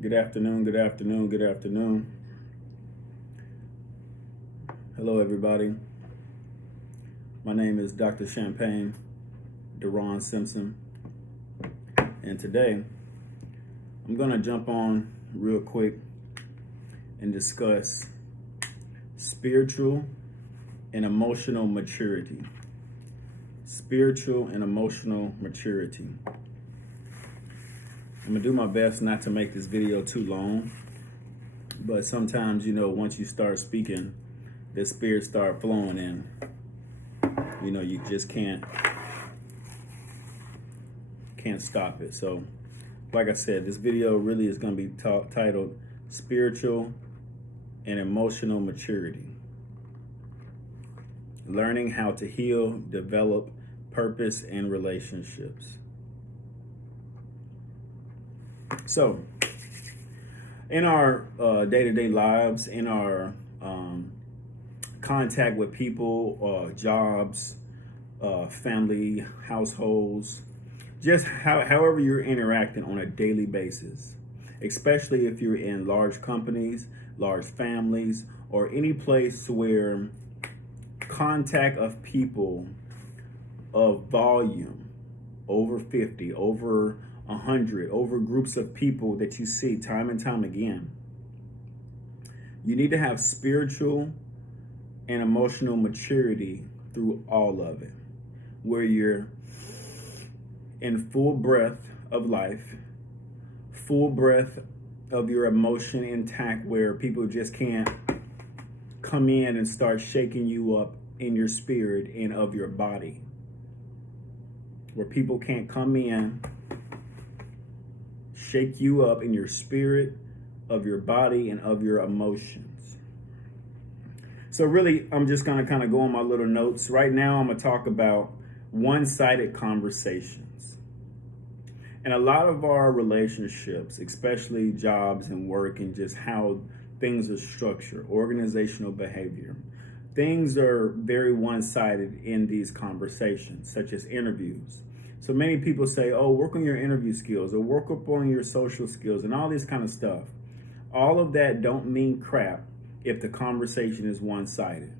Good afternoon, good afternoon, good afternoon. Hello, everybody. My name is Dr. Champagne Deron Simpson, and today I'm going to jump on real quick and discuss spiritual and emotional maturity. Spiritual and emotional maturity. I'm going to do my best not to make this video too long, but sometimes, once you start speaking, the spirit start flowing in. You just can't stop it. So, like I said, this video really is going to be titled Spiritual and Emotional Maturity. Learning how to heal, develop purpose and relationships. So, in our day-to-day lives, in our contact with people, jobs, family, households, just however you're interacting on a daily basis, especially if you're in large companies, large families, or any place where contact of people of volume, over 50, over 100, over groups of people that you see time and time again, you need to have spiritual and emotional maturity through all of it, where you're in full breath of life, full breath of your emotion intact, where people just can't come in and start shaking you up in your spirit and of your body, where people can't come in, shake you up in your spirit, of your body, and of your emotions. So really, I'm just going to kind of go on my little notes. Right now, I'm going to talk about one-sided conversations. And a lot of our relationships, especially jobs and work and just how things are structured, organizational behavior, things are very one-sided in these conversations, such as interviews. So many people say, oh, work on your interview skills or work up on your social skills and all this kind of stuff. All of that don't mean crap if the conversation is one-sided.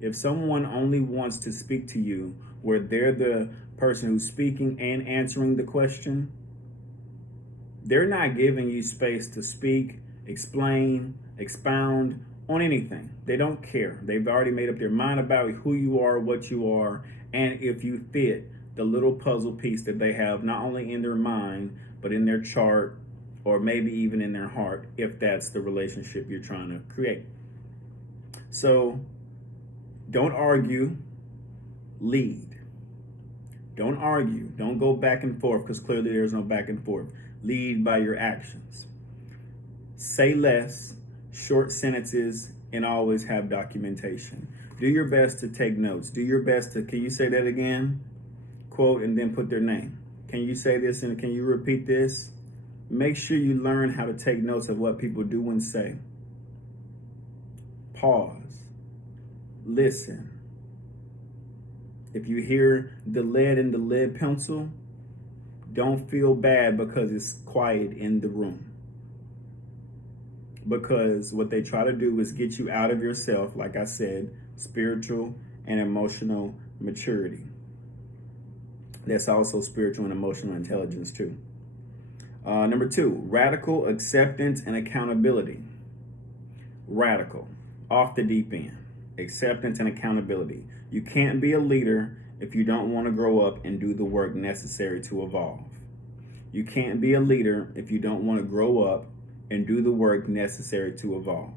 If someone only wants to speak to you where they're the person who's speaking and answering the question, they're not giving you space to speak, explain, expound on anything. They don't care. They've already made up their mind about who you are, what you are, and if you fit the little puzzle piece that they have, not only in their mind, but in their chart, or maybe even in their heart, if that's the relationship you're trying to create. So don't argue, lead. Don't argue. Don't go back and forth, because clearly there's no back and forth. Lead by your actions. Say less, short sentences, and always have documentation. Do your best to take notes. Do your best to, can you say that again? Quote, and then put their name. Can you say this and can you repeat this? Make sure you learn how to take notes of what people do and say. Pause. Listen. If you hear the lead in the lead pencil, don't feel bad because it's quiet in the room. Because what they try to do is get you out of yourself, like I said, spiritual and emotional maturity. That's also spiritual and emotional intelligence too. Number 2, radical acceptance and accountability. Radical, off the deep end. Acceptance and accountability. You can't be a leader if you don't want to grow up and do the work necessary to evolve. You can't be a leader if you don't want to grow up and do the work necessary to evolve.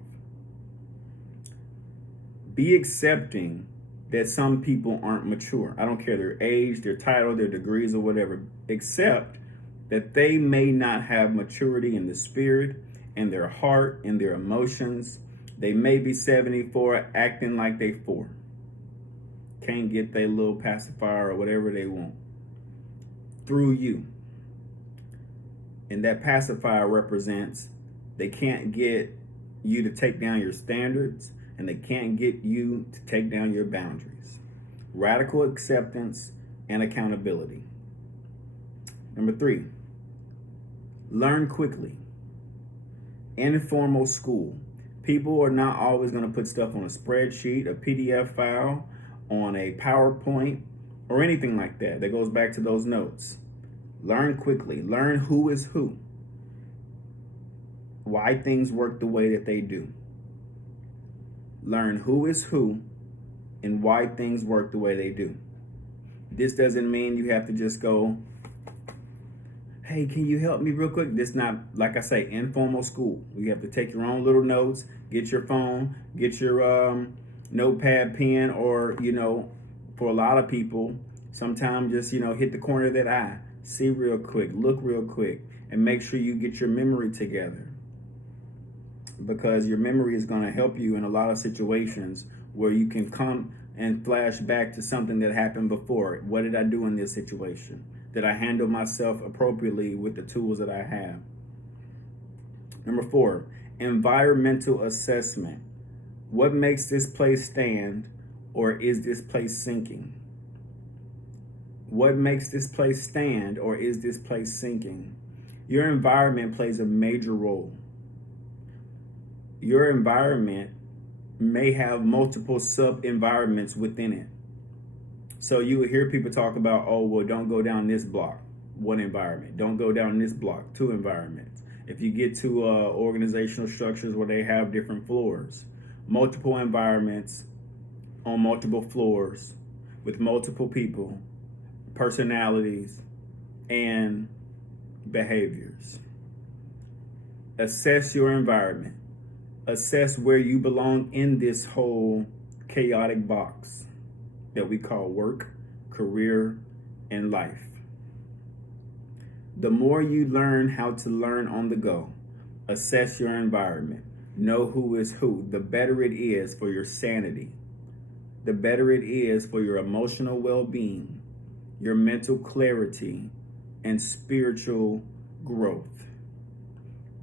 Be accepting that some people aren't mature. I don't care their age, their title, their degrees, or whatever. Accept that they may not have maturity in the spirit, in their heart, in their emotions. They may be 74 acting like they 4. Can't get their little pacifier or whatever they want through you. And that pacifier represents they can't get you to take down your standards, and they can't get you to take down your boundaries. Radical acceptance and accountability. Number 3, learn quickly. Informal school. People are not always going to put stuff on a spreadsheet, a PDF file, on a PowerPoint, or anything like that. That goes back to those notes. Learn quickly. Learn who is who. Why things work the way that they do. Learn who is who and why things work the way they do. This doesn't mean you have to just go, hey, can you help me real quick? This not, like I say, informal school. You have to take your own little notes, get your phone, get your notepad, pen, or, for a lot of people, sometimes just, hit the corner of that eye. See real quick, look real quick, and make sure you get your memory together. Because your memory is going to help you in a lot of situations where you can come and flash back to something that happened before. What did I do in this situation? Did I handle myself appropriately with the tools that I have? Number 4, environmental assessment. What makes this place stand, or is this place sinking? What makes this place stand, or is this place sinking? Your environment plays a major role. Your environment may have multiple sub-environments within it. So you would hear people talk about, oh, well, don't go down this block, one environment. Don't go down this block, two environments. If you get to organizational structures where they have different floors, multiple environments on multiple floors with multiple people, personalities, and behaviors. Assess your environment. Assess where you belong in this whole chaotic box that we call work, career, and life. The more you learn how to learn on the go, assess your environment, know who is who, the better it is for your sanity, the better it is for your emotional well-being, your mental clarity, and spiritual growth.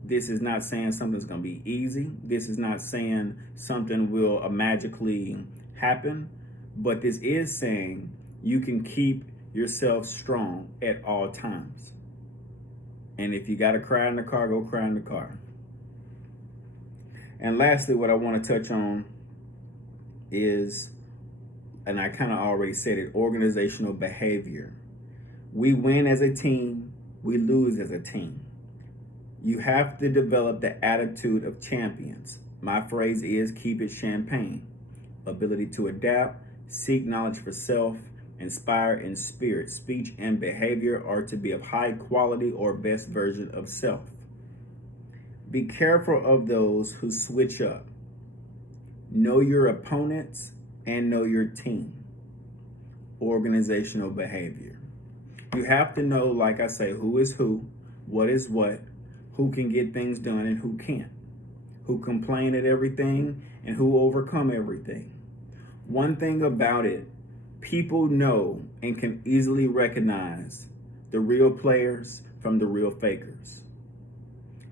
This is not saying something's going to be easy. This is not saying something will magically happen. But this is saying you can keep yourself strong at all times. And if you got to cry in the car, go cry in the car. And lastly, what I want to touch on is, and I kind of already said it, organizational behavior. We win as a team. We lose as a team. You have to develop the attitude of champions. My phrase is keep it champagne. Ability to adapt, seek knowledge for self, inspire in spirit. Speech and behavior are to be of high quality or best version of self. Be careful of those who switch up. Know your opponents and know your team. Organizational behavior. You have to know, like I say, who is who, what is what, who can get things done and who can't, who complain at everything and who overcome everything. One thing about it, people know and can easily recognize the real players from the real fakers.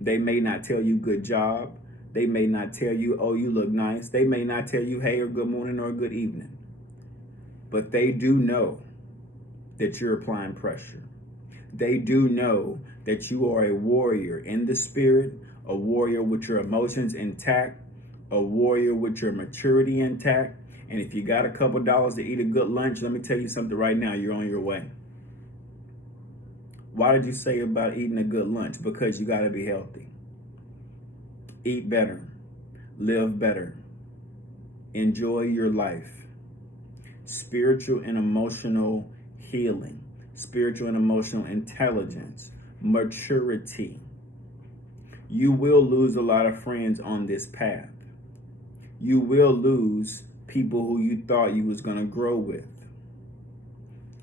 They may not tell you good job. They may not tell you, oh, you look nice. They may not tell you, hey, or good morning or good evening. But they do know that you're applying pressure. They do know that you are a warrior in the spirit, a warrior with your emotions intact, a warrior with your maturity intact. And if you got a couple dollars to eat a good lunch, let me tell you something right now, you're on your way. Why did you say about eating a good lunch? Because you got to be healthy. Eat better, live better, enjoy your life. Spiritual and emotional healing, spiritual and emotional intelligence, maturity. You will lose a lot of friends on this path. You will lose people who you thought you was going to grow with.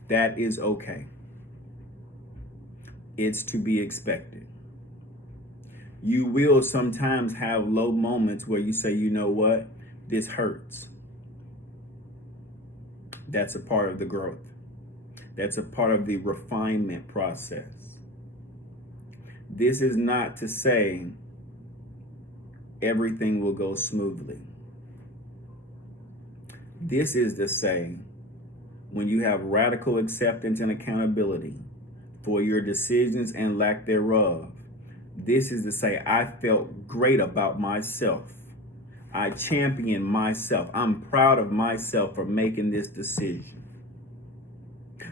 That is okay. It's to be expected. You will sometimes have low moments where you say, you know what, this hurts. That's a part of the growth. That's a part of the refinement process. This is not to say everything will go smoothly. This is to say when you have radical acceptance and accountability for your decisions and lack thereof, This is to say, I felt great about myself. I champion myself. I'm proud of myself for making this decision.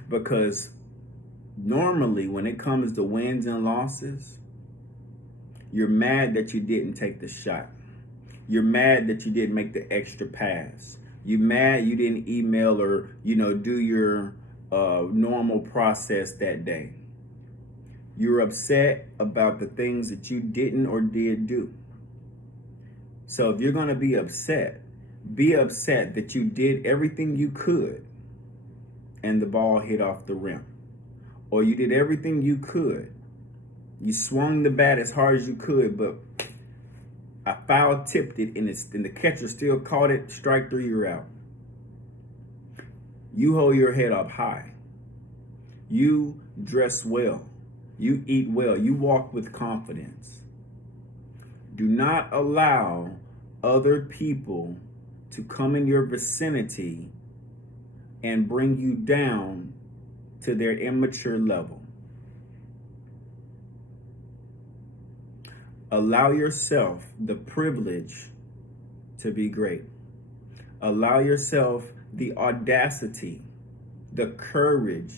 Because normally when it comes to wins and losses, you're mad that you didn't take the shot. You're mad that you didn't make the extra pass. You're mad you didn't email or, do your normal process that day. You're upset about the things that you didn't or did do. So if you're going to be upset that you did everything you could and the ball hit off the rim. Or you did everything you could. You swung the bat as hard as you could, but I foul tipped it and the catcher still caught it. Strike three, you're out. You hold your head up high. You dress well. You eat well. You walk with confidence. Do not allow other people to come in your vicinity and bring you down to their immature level. Allow yourself the privilege to be great. Allow yourself the audacity, the courage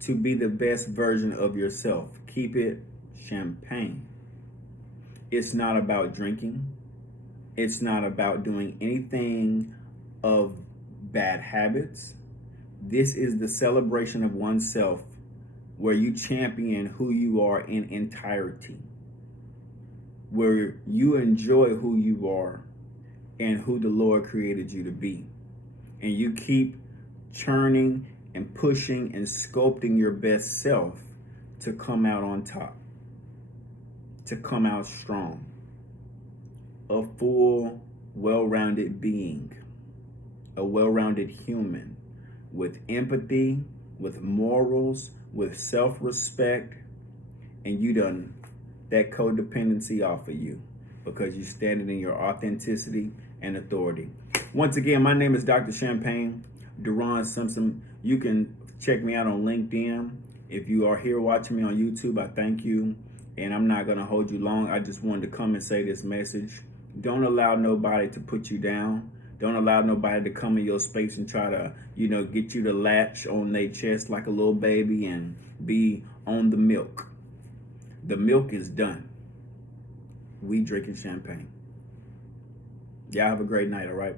to be the best version of yourself. Keep it champagne. It's not about drinking. It's not about doing anything of bad habits. This is the celebration of oneself where you champion who you are in entirety, where you enjoy who you are and who the Lord created you to be. And you keep churning and pushing and sculpting your best self to come out on top, to come out strong, a full, well-rounded being, a well-rounded human with empathy, with morals, with self-respect, and you done that codependency off of you because you're standing in your authenticity and authority. Once again, my name is Dr. Champagne, Duran Simpson. You can check me out on LinkedIn. If you are here watching me on YouTube, I thank you. And I'm not going to hold you long. I just wanted to come and say this message. Don't allow nobody to put you down. Don't allow nobody to come in your space and try to, get you to latch on their chest like a little baby and be on the milk. The milk is done. We drinking champagne. Y'all have a great night, all right?